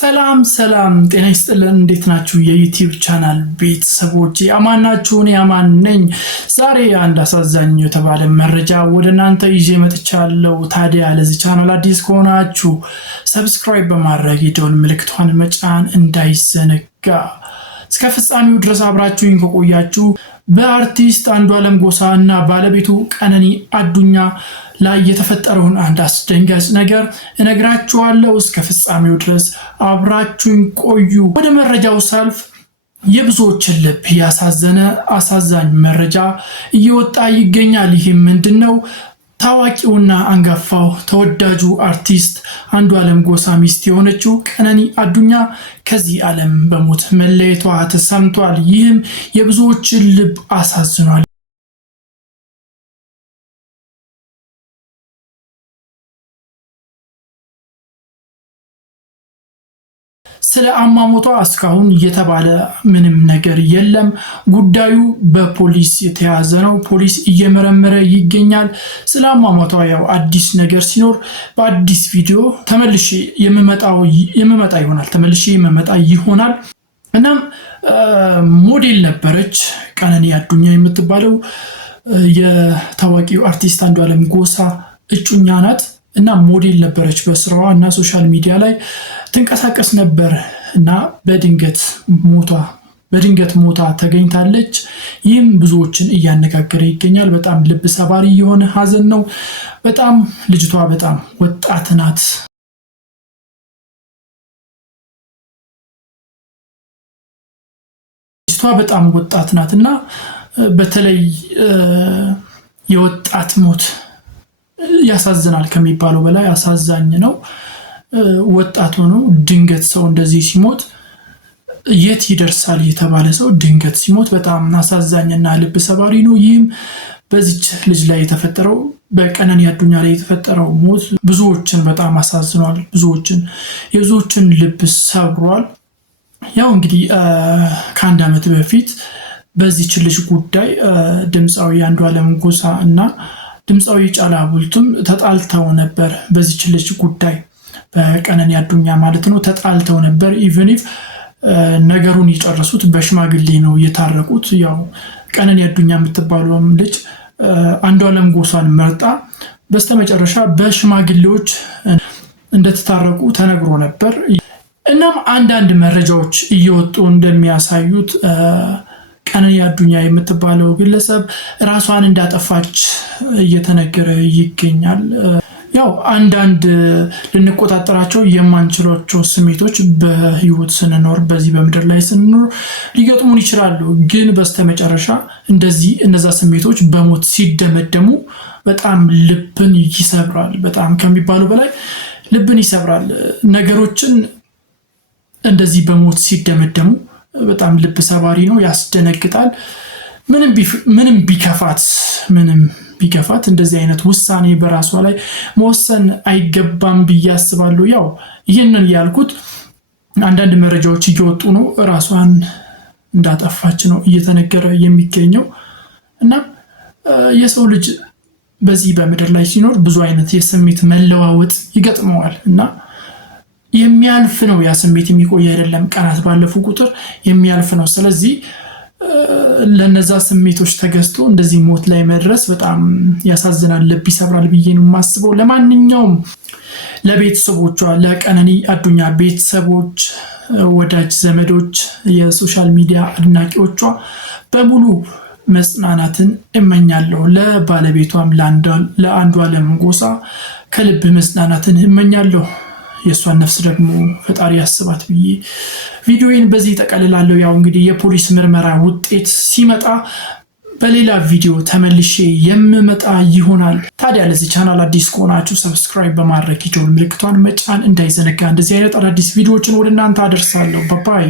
ሰላም ጤና ይስጥልን። እንዴት ናችሁ የዩቲዩብ ቻናል ቤተሰቦች? አማን ናችሁ? እኔ አማን ነኝ። ዛሬ አንድ አሳዛኝ የተባለ መረጃ ወደ እናንተ ይዤ መጥቻለሁ። ታዲያ ለዚህ ቻናል አዲስ ከሆናችሁ ሰብስክራይብ በማድረግ የደወል ምልክቷን መጫን እንዳይዘነጋ። እስከ ፍጻሜው ድረስ አብራችሁኝ ከቆያችሁ በአርቲስት አንዱዓለም ጎሳ እና ባለቤቱ ቀነኒ አዱኛ ላይ የተፈጠረውን አንድ አስደንጋጭ ነገር እነግራችኋለሁ። እስከ ፍጻሜው ድረስ አብራችሁኝ ቆዩ። ወደ መረጃው ሳልፍ የብዙዎችን ልብ ያሳዘነ አሳዛኝ መረጃ እየወጣ ይገኛል። ይህም ምንድነው? ታዋቂውና አንጋፋው ተወዳጁ አርቲስት አንዱዓለም ጎሳ ሚስት የሆነችው ቀነኒ አዱኛ ከዚህ ዓለም በሞት መለየቷ ተሰምቷል። ይህም የብዙዎችን ልብ አሳዝኗል። ስለ አሟሟቷ እስካሁን የተባለ ምንም ነገር የለም። ጉዳዩ በፖሊስ የተያዘ ነው። ፖሊስ እየመረመረ ይገኛል። ስለ አሟሟቷ ያው አዲስ ነገር ሲኖር በአዲስ ቪዲዮ ተመልሼ የምመጣ ይሆናል። እናም ሞዴል ነበረች ቀነኒ አዱኛ የምትባለው የታዋቂው አርቲስት አንዱዓለም ጎሳ እጩኛ ናት። እና ሞዴል ነበረች በስራዋ እና ሶሻል ሚዲያ ላይ ትንቀሳቀስ ነበር እና በድንገት ሞታ ተገኝታለች። ይህም ብዙዎችን እያነጋገረ ይገኛል። በጣም ልብ ሰባሪ የሆነ ሀዘን ነው። ልጅቷ በጣም ወጣት ናት። እና በተለይ የወጣት ሞት ያሳዝናል ከሚባለው በላይ አሳዛኝ ነው። ወጣት ሆኖ ድንገት ሰው እንደዚህ ሲሞት የት ይደርሳል የተባለ ሰው ድንገት ሲሞት በጣም አሳዛኝና ልብ ሰባሪ ነው። ይህም በዚች ልጅ ላይ የተፈጠረው በቀነኒ አዱኛ ላይ የተፈጠረው ሞት ብዙዎችን በጣም አሳዝኗል። የብዙዎችን ልብ ሰብሯል። ያው እንግዲህ ከአንድ ዓመት በፊት በዚች ልጅ ጉዳይ ድምፃዊ አንዱዓለም ጎሳ እና ድምፃዊ ጫላ ቡልቱም ተጣልተው ነበር። በዚች ልጅ ጉዳይ በቀነኒ አዱኛ ማለት ነው ተጣልተው ነበር። ኢቭን ኢፍ ነገሩን የጨረሱት በሽማግሌ ነው የታረቁት። ያው ቀነኒ አዱኛ የምትባለውም ልጅ አንዱዓለም ጎሳን መርጣ በስተመጨረሻ በሽማግሌዎች እንደተታረቁ ተነግሮ ነበር። እናም አንዳንድ መረጃዎች እየወጡ እንደሚያሳዩት ቀነኒ አዱኛ የምትባለው ግለሰብ ራሷን እንዳጠፋች እየተነገረ ይገኛል። ያው አንዳንድ ልንቆጣጠራቸው የማንችላቸው ስሜቶች በህይወት ስንኖር በዚህ በምድር ላይ ስንኖር ሊገጥሙን ይችላሉ። ግን በስተመጨረሻ እነዛ ስሜቶች በሞት ሲደመደሙ በጣም ልብን ይሰብራል። በጣም ከሚባለው በላይ ልብን ይሰብራል። ነገሮችን እንደዚህ በሞት ሲደመደሙ በጣም ልብ ሰባሪ ነው፣ ያስደነግጣል። ምንም ቢከፋት እንደዚህ አይነት ውሳኔ በራሷ ላይ መወሰን አይገባም ብዬ አስባለሁ። ያው ይህንን ያልኩት አንዳንድ መረጃዎች እየወጡ ነው፣ ራሷን እንዳጠፋች ነው እየተነገረ የሚገኘው። እና የሰው ልጅ በዚህ በምድር ላይ ሲኖር ብዙ አይነት የስሜት መለዋወጥ ይገጥመዋል እና የሚያልፍ ነው። ያ ስሜት የሚቆይ አይደለም። ቀናት ባለፉ ቁጥር የሚያልፍ ነው። ስለዚህ ለነዛ ስሜቶች ተገዝቶ እንደዚህ ሞት ላይ መድረስ በጣም ያሳዝናል፣ ልብ ይሰብራል ብዬ ነው የማስበው። ለማንኛውም ለቤተሰቦቿ፣ ለቀነኒ አዱኛ ቤተሰቦች፣ ወዳጅ ዘመዶች፣ የሶሻል ሚዲያ አድናቂዎቿ በሙሉ መጽናናትን እመኛለሁ። ለባለቤቷም ለአንዱዓለም ጎሳ ከልብ መጽናናትን እመኛለሁ። የእሷን ነፍስ ደግሞ ፈጣሪ ያስባት ብዬ ቪዲዮውን በዚህ ጠቀልላለሁ። ያው እንግዲህ የፖሊስ ምርመራ ውጤት ሲመጣ በሌላ ቪዲዮ ተመልሼ የምመጣ ይሆናል። ታዲያ ለዚህ ቻናል አዲስ ከሆናችሁ ሰብስክራይብ በማድረግ የደወል ምልክቷን መጫን እንዳይዘነጋ። እንደዚህ አይነት አዳዲስ ቪዲዮዎችን ወደ እናንተ አደርሳለሁ። ባይ